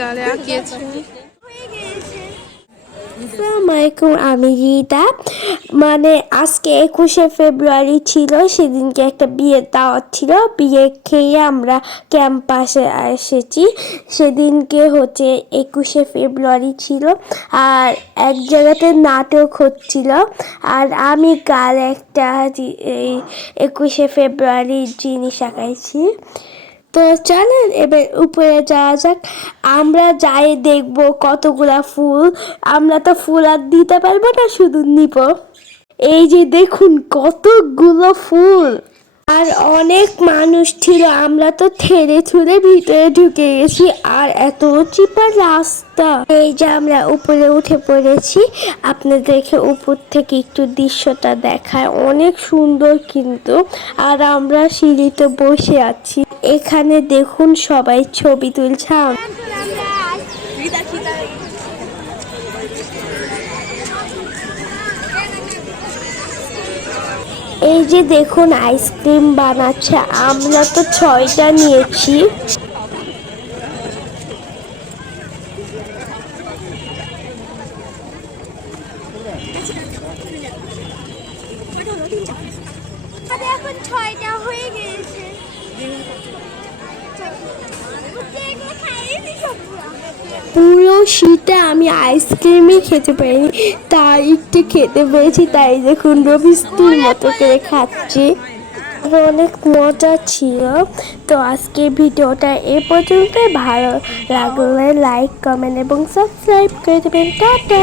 গালে আঁকিয়েছে। আসসালামাইকুম, আমি রিতা। মানে আজকে 21শে ফেব্রুয়ারি ছিল, সেদিনকে একটা বিয়ের দাওয়াত ছিল। বিয়ে খেয়ে আমরা ক্যাম্পাসে এসেছি। সেদিনকে 21শে ফেব্রুয়ারি ছিল, আর এক জায়গাতে নাটক হচ্ছিল, আর আমি কাল একটা এই 21শে ফেব্রুয়ারির জিনিস আঁকাইছি। তো চলেন এবার উপরে যাওয়া যাক। আমরা যাই দেখব কতগুলা ফুল। আমরা তো ফুল আর দিতে পারবো না, শুধু নিব। এই যে দেখুন কতগুলো ফুল, আর অনেক মানুষ ছিল। আমরা তো ঠেলে ঠুলে ভিতরে ঢুকে গেছি, আর এত চিপা রাস্তা। এই যে আমরা উপরে উঠে পড়েছি। আপনাদেরকে উপর থেকে একটু দৃশ্যটা দেখায়, অনেক সুন্দর কিন্তু। আর আমরা সিঁড়িতে বসে আছি। এখানে দেখুন সবাই ছবি তুলছে। এই যে দেখুন আইসক্রিম বানাচ্ছে। আমরা তো 6টা নিয়েছি। এখন 6টা হয়ে গেছে। পুরো শীতে আমি আইসক্রিমই খেতে পারিনি, তাই একটু খেতে পেরেছি। তাই দেখুন রবিস্তুর মতো করে খাচ্ছি। অনেক মজা ছিল। তো আজকে ভিডিওটা এ পর্যন্ত। ভালো লাগলে লাইক, কমেন্ট এবং সাবস্ক্রাইব করে দেবেন। টাটা।